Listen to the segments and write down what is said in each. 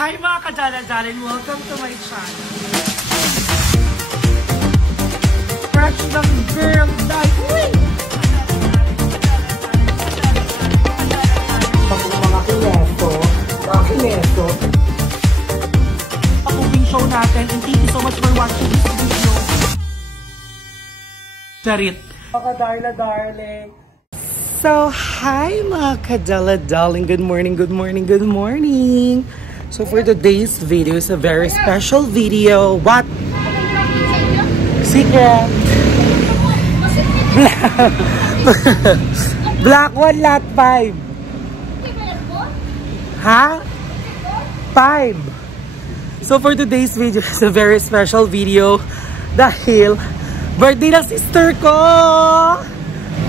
Hi mga kadala-dalan! Welcome to my channel. Fresh ng girl night! Mga kineto. Pag-ubing show natin and thank you so much for watching this video. Charit. Mga kadala-darling. So, hi mga kadala-darling. Good morning. So for today's video is a very special video. What? Secret. Black 1 lot 5. Ha? 5. So for today's video is a very special video dahil birthday ng sister ko.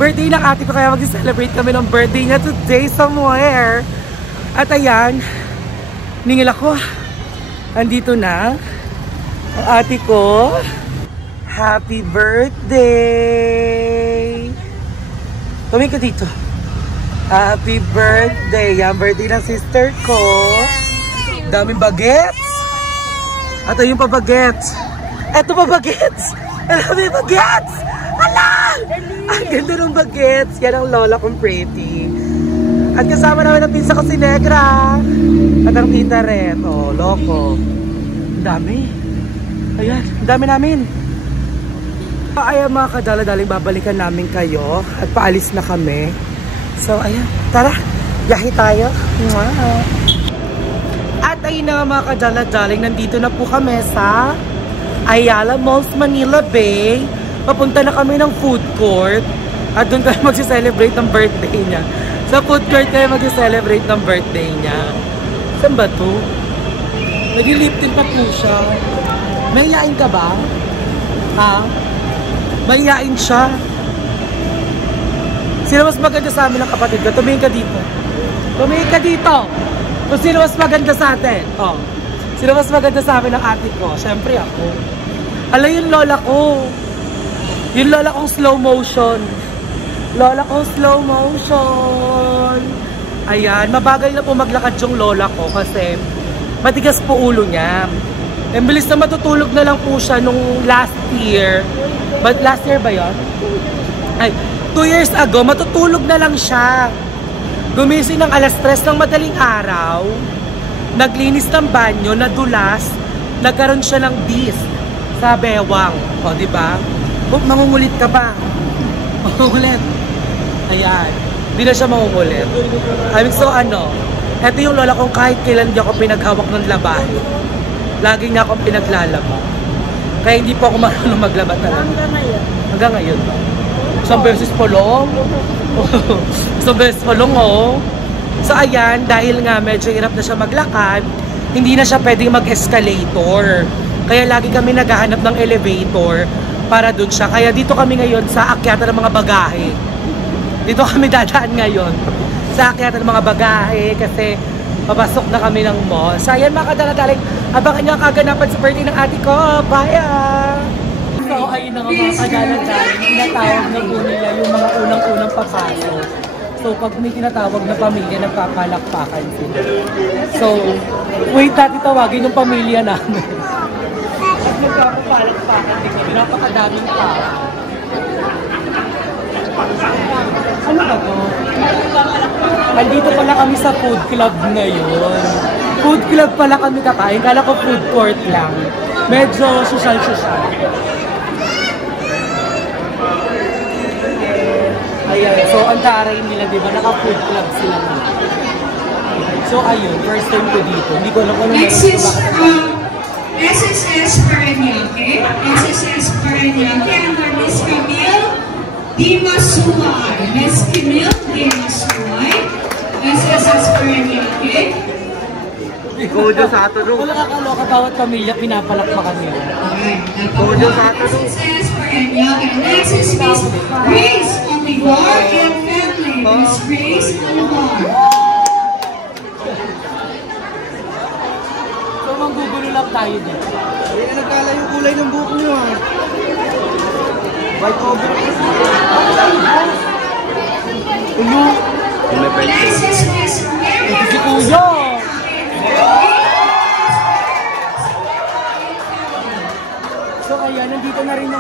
Birthday ng ate ko, kaya mag-celebrate kami ng birthday niya today somewhere. At ayan, ningil ako. Andito na ang ate ko. Happy birthday! Tumingin ka dito. Happy birthday! Yan, birthday ng sister ko. Daming bagets. At yung pa bagets. Eto pa bagets. Daming bagets. Hala! Ang ganda ng bagets. Yan ang lola kong pretty. At kasama namin ang pinsa ko si Negra. At ang tita rin. Oh, loko. Ang dami. Ayan, ang dami namin. Ayan mga kadala-daling, babalikan namin kayo. At paalis na kami. So, ayan. Tara, yahi tayo. At ayun na mga kadala-daling, nandito na po kami sa Ayala Malls, Manila Bay. Papunta na kami ng food court. At doon tayo mag-celebrate ng birthday niya. Sa food court tayo mag-celebrate ng birthday niya. Saan ba to? Nag-liptin pa po siya. Mahihain ka ba? Ha? Mahihain siya. Sino mas maganda sa amin ng kapatid ka? Tumingin ka dito. Tumingin ka dito! Kung sino mas maganda sa atin? Oh. Sino mas maganda sa amin ng ate ko? Siyempre ako. Ala yung lola ko. Yung lola kong slow motion. Lola kong slow motion. Ayan, mabagal na po maglakad yung lola ko kasi matigas po ulo niya. Ang bilis na matutulog na lang po siya nung last year. But last year ba yun? Ay, 2 years ago, matutulog na lang siya. Gumising ng alas 3 ng madaling araw. Naglinis ng banyo, nadulas. Nagkaroon siya ng disc sa bewang. O, diba? Mangungulit ka ba? Mangungulit. Ayan. Hindi na siya mangungulit. I mean, so ano, eto yung lola kong kahit kailan di ako pinaghawak ng labahe. Lagi niya akong pinaglalaba. Kaya hindi po ako marunong maglaba talaga. Hanggang ngayon. Isang beses po lang. Isang beses po lang, oh. So ayan, dahil nga medyo hirap na siya maglakad, hindi na siya pwedeng mag-escalator. Kaya lagi kami naghahanap ng elevator para dun siya. Kaya dito kami ngayon sa akyatan ng mga bagahe. Dito kami dadaan ngayon sa akyatan ng mga bagahe kasi papasok na kami ng mall. So ayan mga kadala-daling, abangan nyo ang kaganapan sa birthday ng ate ko. Bye! So ayun na mga kadala-daling, tinatawag na po nila yung mga unang-unang papasok. So pag may tinatawag na pamilya, nagpapalakpakan sila. So wait natin tawagin yung pamilya namin. At nagpapalakpakan din kami. Napakadaming tao. Ano ba to? Nandito pala kami sa food club ngayon. Food club pala kami kakain. Kala ko food court lang. Medyo social-social. Ayan. So, ang taray nila, diba? Naka-food club sila ngayon. So, ayun. First time ko dito. Hindi ko alam kung ano meron ko bakit. SSS Paranaque. SSS Paranaque. Under Miss Camille Dimasuay. Miss Camille Dimasuay. SSS Paranaque. Kodo sa ato rin. Wala kakaloka, bawat pamilya pinapalakpakan nila. Kodo sa ato rin. SSS Paranaque. Next is Miss Grace Olivar and family. Miss Grace Olivar. So, manggugulo lang tayo dito. Hindi na nagkala yung kulay ng buhok nyo, ha? White over. Ulo. Next is Miss Mary. Ito si Kuya.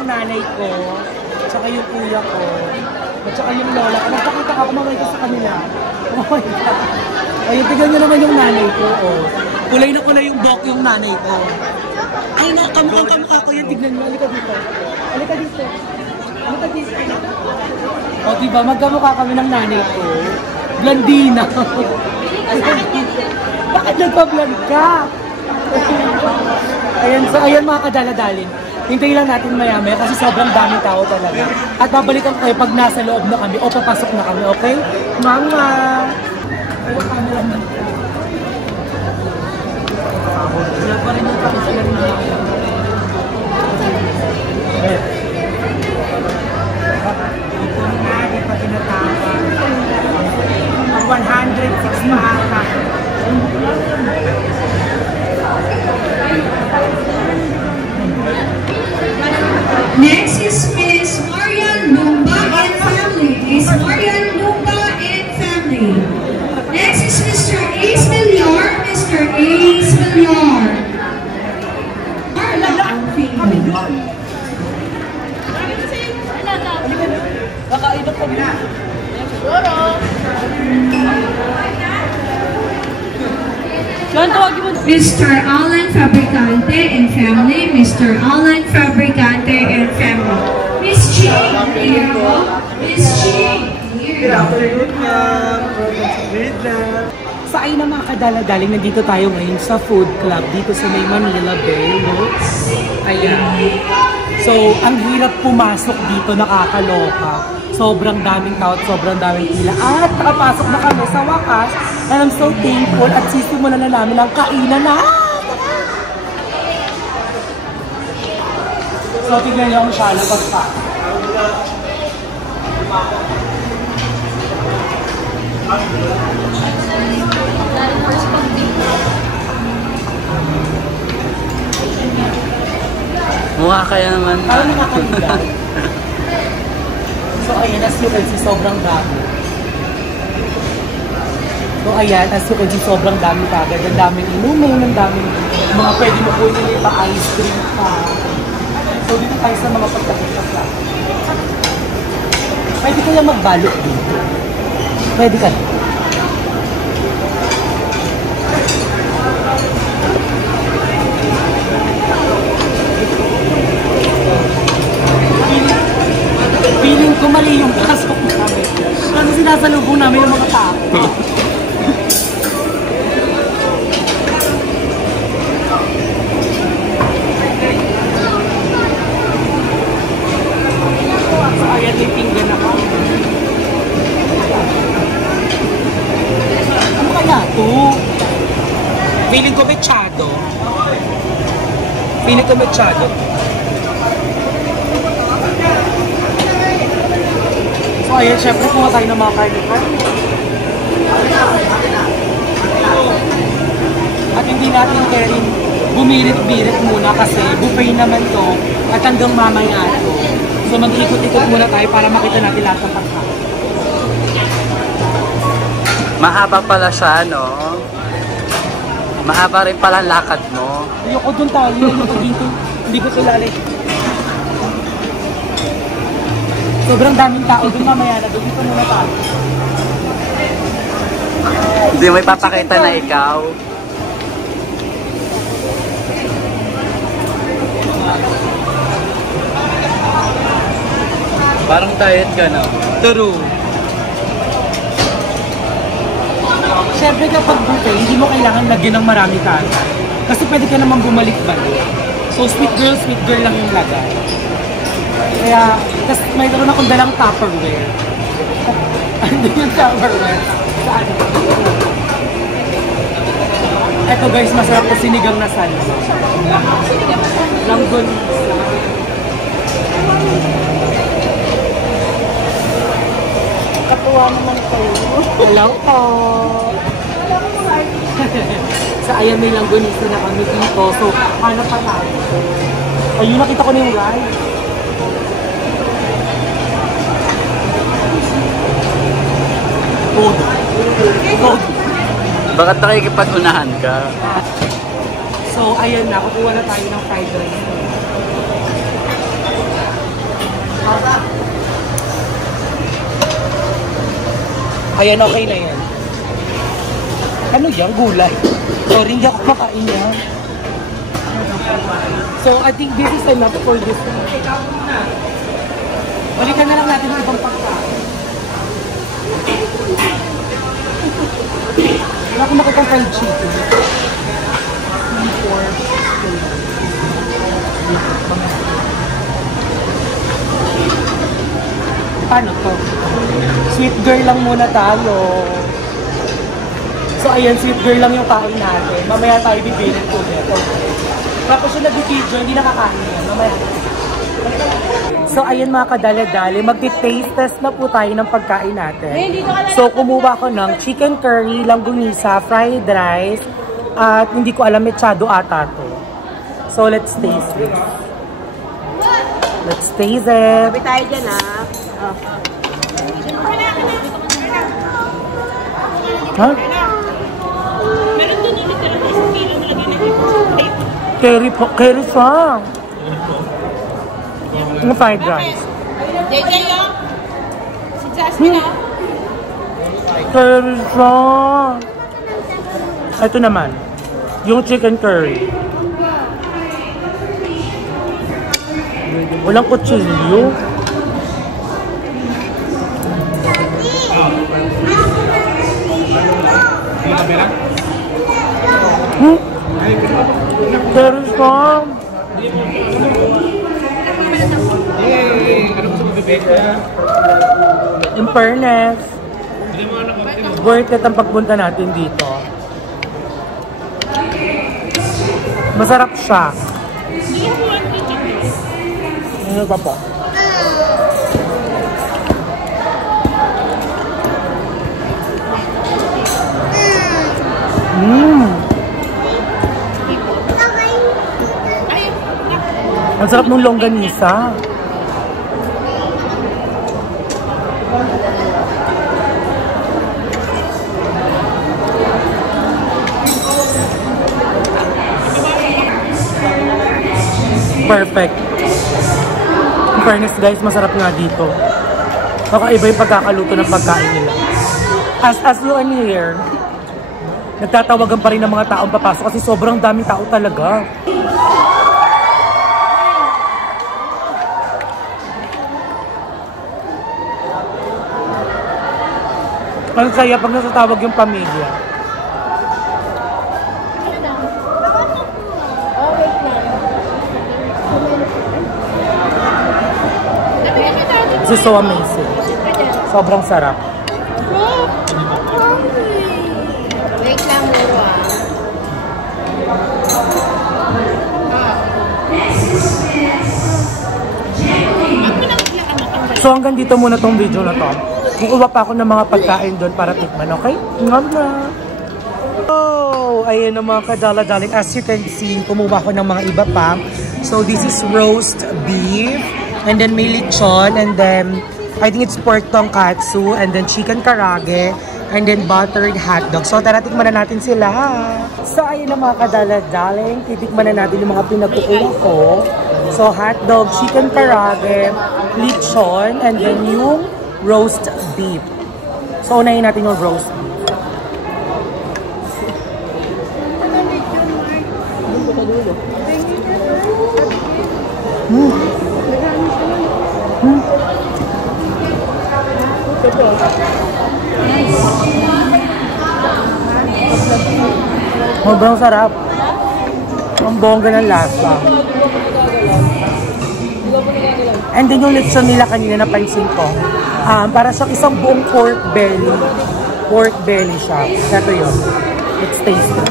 ng nanay ko, tsaka yung kuya ko, at tsaka yung lola ko. Nagpakita ka, kumamay ka sa kanila. Kumamay ka. Ayun, tignan nyo naman yung nanay ko. Oh. Kulay na kulay yung buhok yung nanay ko. Ay na, kamukha ko yan. Tignan nyo. Halika dito. Halika dito. Halika dito. O diba, magkamukha kami ng nanay ko. Blandina. Bakit nagpa-blond ka? Ayan, so ayan mga kadaladalin. Hintayin lang natin maya-maya kasi sobrang daming tao talaga. At babalikan kayo pag nasa loob na kami o papasok na kami, okay? Mama! Pero camera man. Wala pa rin yung pakisala rin na. Ito na, di pa tinatawag. Ang 106 maaka. Next is Miss Marian Lumba and family. Miss Marian Lumba and family. Next is Mr. Ace Villar. Mr. Ace Villar. Kakaibot ko na. Mr. Alan Fabricante and family. Mr. Alan Fabricante and family. Miss Ching, here you go. Miss Ching, here you go. Sa ay na mga kadaladaling, nandito tayo ngayon sa food club dito sa May Manila Bay, no? Ayan. So, ang hirap pumasok dito, nakakaloka. Sobrang daming tao at sobrang daming pila. At nakapasok na kami sa wakas. And I'm so thankful at sisimulan na namin ang kainan na. So, tignan niyo ang shala pagka. Mukha kaya naman. Parang nakakaligal. So, ayan, as you can see, sobrang dami. So, ayan, as you can see, sobrang dami kagad. Ang daming inumin, ang daming mga pwede mo po yung ipa-ice cream pa. So, dito tayo sa mga pagkakita sa pwede kaya magbalot dito. Pwede ka. Feeling ko mali yung pasok namin. Kasi sinasalubong namin yung mga tao. So, ayan yung tinggan na kami. Ano kaya ito? Feeling ko mechado. Feeling ko mechado. So ayan, syempre kuha tayo ng mga karne-karne. At hindi natin karing bumirit-birit muna kasi buffet naman to at hanggang mamaya ito. So mag-ikot-ikot muna tayo para makita natin lahat ng pagkain. Mahaba pala siya, no? Mahaba rin pala ang lakad mo. Ayoko dun tayo, ayoko dito. Hindi ko kilala. Sobrang daming tao dun mamaya na doon. Dito muna tayo. Hindi mo ipapakita na ikaw. Parang diet ka na. True. Siyempre kapag buffet, hindi mo kailangan lagyan ng marami kanin. Kasi pwede ka naman bumalik-balik. So sweet girl lang yung lagay. Kaya, kasi mayroon akong dalang Tupperware. Ano yung Tupperware? Saan? Eto guys, masarap na sinigang na salsa. Langgonisa. Katuwa naman kayo. Hello po. Sa ayan may langgonisa na kami dito. So, ano pa tayo? Ayun, nakita ko na yung rice. Food. Bakit nakikipag-unahan ka? So, ayan na. Kukuha na tayo ng fried rice. Ayan, okay na yan. Ano yan? Gulay. Sorry, hindi ako makain yan. So, I think this is enough for this. Balikan na lang natin ng ibang pagkain. Wala akong makitang fried chicken. Paano to? Sweet girl lang muna tayo. So, ayan, sweet girl lang yung kain natin. Mamaya tayo bibilit ulit. Tapos yung nag-video, hindi nakakain yan. Mamaya. So, ayan mga kadali-dali, magti-taste test na po tayo ng pagkain natin. So, kumuha ko ng chicken curry, langgunisa, fried rice, at hindi ko alam, mechado ata to. So, let's taste it. Let's taste it. Sabi tayo dyan, ha? Huh? Curry pa. Yung fried rice. JJ, oh. Si Jasmine, oh. Curry pa. Ito naman, yung chicken curry. Walang kutsilyo. Curry pa. In fairness, worth it ang pagpunta natin dito. Masarap siya. Ano pa po? Ang sarap ng longganisa. Perfect. In fairness guys, masarap nga dito. Kakaiba yung pagkakaluto ng pagkain nila. As you are here, nagtatawagan pa rin ng mga taong papasok kasi sobrang daming tao talaga. Ang saya pag nasatawag yung pamilya. This is so amazing. Sobrang sarap. Wait lang, Muro, So hanggang dito muna tong video na to. Kukuha pa ako ng mga pagkain doon para tikman, okay? Ngam na! Oh, ayan ang mga kadala-daling. As you can see, kumuha ko ng mga iba pa. So this is roast beef. And then may lechon. And then, I think it's pork tonkatsu. And then chicken karage. And then buttered hotdog. So tara, tikman na natin sila. So ayan ang mga kadala-daling. Titikman na natin yung mga pinagkukuha ko. So hotdog, chicken karage, lechon, and then yung roast beef. So, unahin natin yung roast beef. Sobrang sarap. Ang bongga ng lasa. And then yung lechon nila kanina napansin ko. Para siyang isang buong pork belly. Pork belly siya. Ito yun. Let's taste it.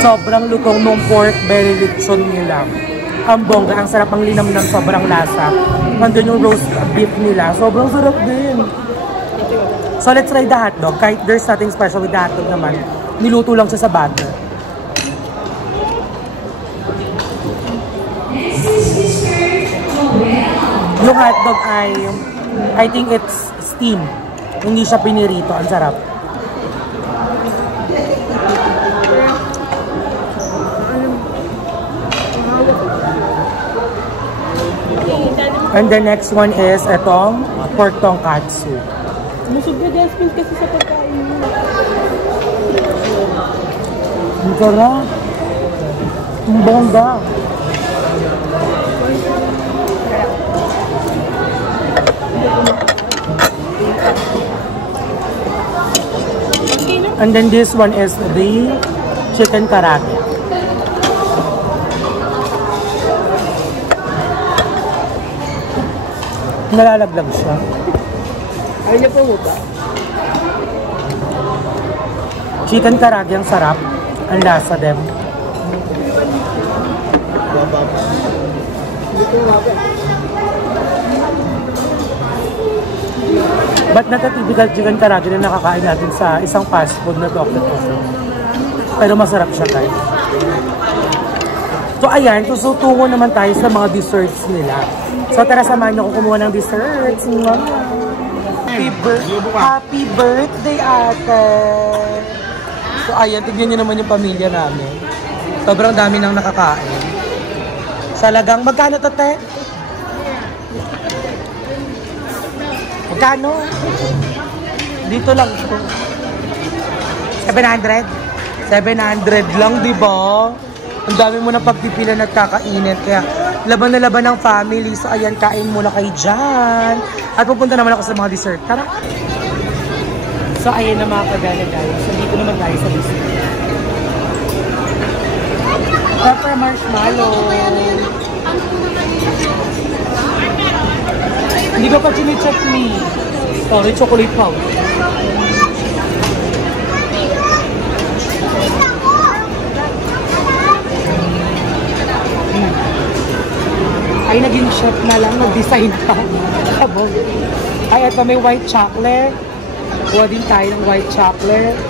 Sobrang lutong ng pork belly lechon nila. Ang bongga, ang sarap, ang linam ng sobrang lasa. Nandun yung roast beef nila. Sobrang sarap din. So let's try the hotdog. Kahit there's nothing special with the hotdog naman, niluto lang siya sa butter. Yung hotdog ay, I think it's steam. Hindi siya pinirito. Ang sarap. And the next one is itong pork tonkatsu. Musog na Jasmine kasi sa pagkain mo. Ang sarap. Ang bongga. And then this one is the chicken karaage. Nalalaglag siya. Ayaw niya po ba? Chicken karaage ang sarap. Ang lasa din. But not a typical chicken karaage na nakakain natin sa isang fast food na octopus. Pero masarap siya guys. So ayan, tutungo naman tayo sa mga desserts nila. So tara, samahan niyo ko kumuha ng desserts. Happy birthday, ate! So ayan, tignan niyo naman yung pamilya namin. Sobrang dami nang nakakain. Salagang, magkano to, te? Magkano? Dito lang ito. 700? 700 lang, di ba? Ang dami mo na pagpipila at kakainin. Kaya laban na laban ng family. So ayan, kain muna kayo dyan. At pupunta naman ako sa mga dessert. Tara! So ayan na mga kagala-gala. So dito naman tayo sa dessert. Pepper marshmallow. Hindi ko pa chini-check me. Sorry, chocolate powder. Ay, naging chef na lang. Nag-design pa. Ay, ito may white chocolate. Kuha din tayo ng white chocolate.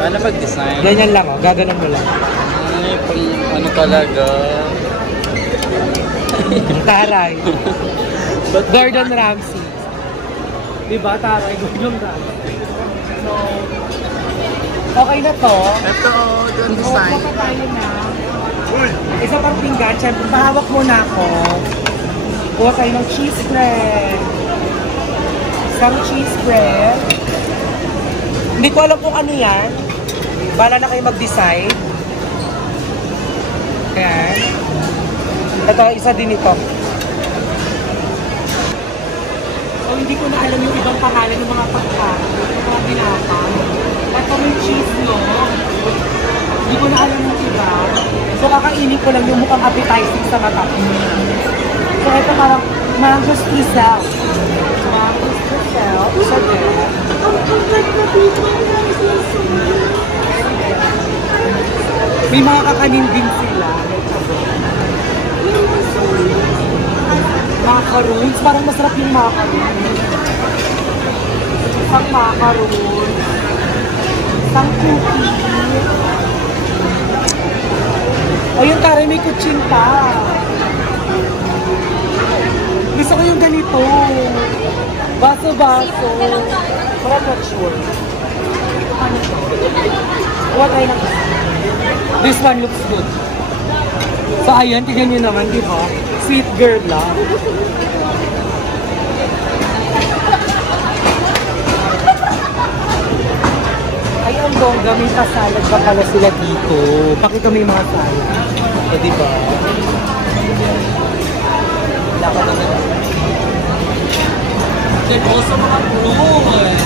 Paano pag-design? Ganyan lang, oh. Gaganon mo lang. Ay, pang ano talaga. Taray. Gordon Ramsay. Diba, taray? Gordon Ramsay. So, okay na to. Ito, yung design. Kuha pa tayo na. Isa pang pinggan. Siyempre, pahawak muna ako. Kuha tayo ng cheese spread. Isang cheese spread. Hindi ko alam kung ano yan. Bala na kayo mag-decide. Ayan. Ito, isa din ito. So, hindi ko na alam yung ibang pangalan ng mga pagkain. Mga binatang. Ito may cheese, no? Hindi ko na alam yung iba. So, kakainin ko lang yung mukhang appetizing sa mata. So, ito parang mango strisel. Mango strisel. So, may mga kakanin din sila. Macaroons. Parang masarap yung macaroons. Isang macaroon. Isang cookie. O yung taray may kutsinta. Gusto ko yung ganito. Baso-baso. Parang not sure. Ano to? What I like. This one looks good. So ayan, tignan nyo naman, di ba? Sweet girl lang. Ay, ang bongga, may pasalad pa pala sila dito. Pakita mo yung mga salad. O, di ba? Then also mga fruits.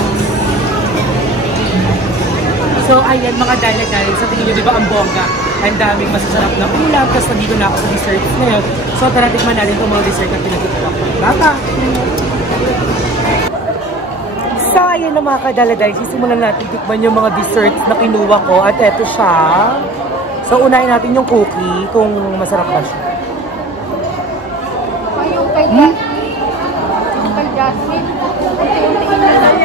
So, ayan, mga dala-dala. Sa tingin nyo, di ba, ang bongga? Ang daming masasarap na ulam. Tapos nandito na ako sa desserts ngayon. So, tara, tikman natin itong mga dessert na pinagkita ko. Tata! So, ayan na mga kadala-dala. Sisimulan natin tikman yung mga desserts na kinuha ko. At eto siya. So, unahin natin yung cookie kung masarap ba siya. Yung kay Jasmine. Yung kay Jasmine. Unti-untiin na lang.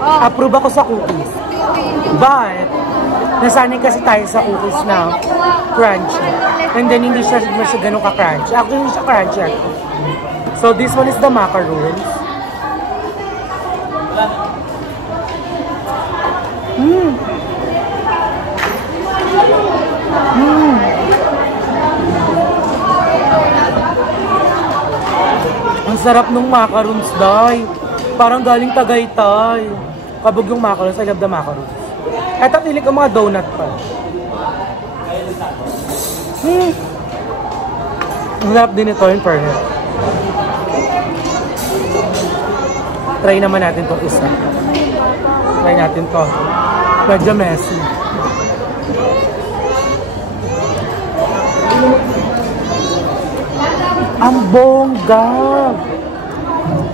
Approve ako sa cookies. But, nasanay kasi tayo sa cookies na crunchy. And then hindi siya ganun ka-crunchy. Actually, hindi siya crunchy. So this one is the macaroons. Ang sarap nung macaroons, day. Parang galing Tagaytay. Kabog yung macaroons. I love the macaroons. Eto, pili ko mga donut pa. Ang sarap din ito in fairness. Try naman natin itong isa. Try natin to. Medyo messy. Ang bongga!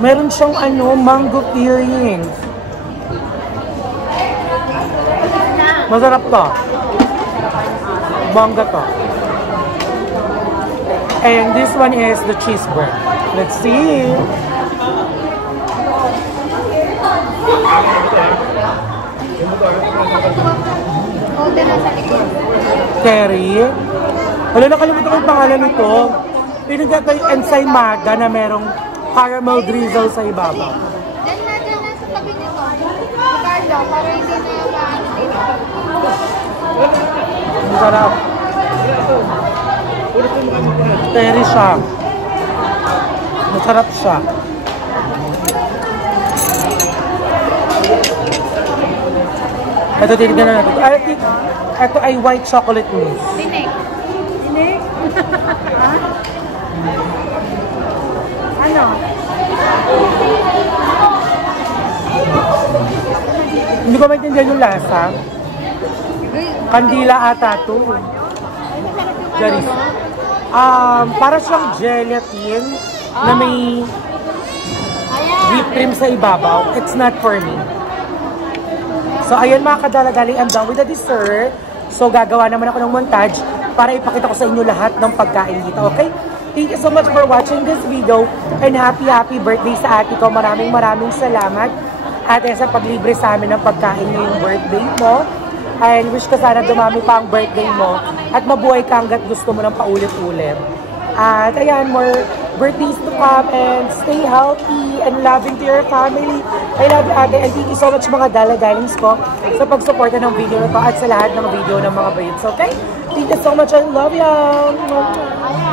Meron siyang mango filling. Masarap to. Bongga to. And this one is the cheese bread. Let's see. Terry. Wala, nakalimutan ko yung pangalan nito. Pinagkata yung ensaymada na merong caramel drizzle sa ibabaw. Then, nandiyan na sa tabi nito. Ricardo, para hindi na yung Ang sarap. Terry siya. Masarap siya. Ito, tinignan na natin. Ito ay white chocolate mousse. Tinik. Tinik? Ha? Ano? Hindi ko maintindihan yung lasa. Kandila ata ito. Charis. Para siyang gelatin na may whipped cream sa ibabaw. It's not for me. So, ayan mga kadalagali, I'm done with the dessert. So, gagawa naman ako ng montage para ipakita ko sa inyo lahat ng pagkain dito, okay? Thank you so much for watching this video and happy birthday sa ate ko. Maraming salamat ate sa paglibre sa amin ng pagkain ngayong birthday mo. And wish ko sana dumami pa ang birthday mo at mabuhay ka hanggat gusto mo ng paulit-ulit. At ayan, more birthdays to come and stay healthy and loving to your family. I love you, ate, and thank you so much mga dala-dalings ko sa pagsuporta ng video na to at sa lahat ng video ng mga babes, okay? Thank you so much, I love you!